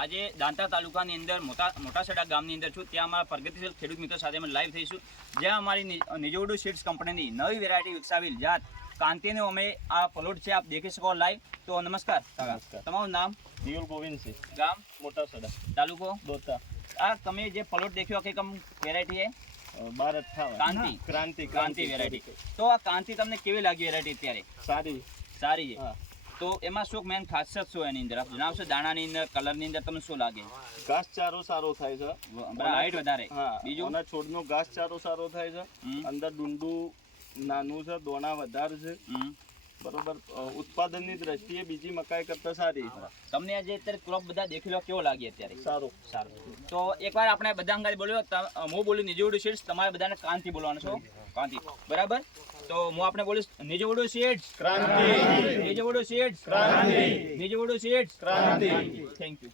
આજે દાંતા તાલુકાની અંદર મોટાસડા ગામની અંદર છું. ત્યાં અમારા પ્રગતિશીલ ખેડૂત મિત્રો સાથે અમે લાઈવ થઈશું, જ્યાં અમારી નિજોડુ સીડ્સ કંપનીની નવી વેરાયટી વિકસાવેલ જાત કાંતિનો અમે આ પ્લોટ છે, આપ દેખી શકો લાઈવ. તો નમસ્કાર, તમારું નામ? દિયોલ ગોવિંદસિંહ, ગામ મોટાસડા, તાલુકો દોતા. આ તમે જે પ્લોટ દેખ્યો કે કમ વેરાયટી है 1258 ક્રાંતિ વેરાયટી. તો આ કાંતિ તમને કેવી લાગી વેરાયટી અત્યારે? સારી છે. હા. તો એમાં શું મેન ખાસિયત શું એની અંદર આપ જણાવશો? દાણાની અંદર, કલરની અંદર તમને શું લાગે? ઘાસચારો સારો થાય છે, હાઈટ વધારે. હા. બીજું અને છોડનો ઘાસચારો સારો થાય છે, અંદર ડુંડું નાનું છે, દોણા વધારે છે, બરોબર. ઉત્પાદનની દ્રષ્ટિએ બીજી મકાઈ કરતા સારી. તમને આજે અત્યારે ક્રોપ બધા દેખી લો, કેવો લાગે અત્યારે? સારું. તો એકવાર આપણે બધા અંગાજ બોલ્યો, હું બોલું નિજોડુ સીડ્સ, તમારે બધાને કાંતિ બોલવાનું છો, કાંતિ, બરાબર? તો હું આપણે બોલીશ નિજોડુ સીડ્સ ક્રાંતિ, નિજોડુ સીડ્સ ક્રાંતિ, નિજોડુ સીડ્સ ક્રાંતિ. Thank you.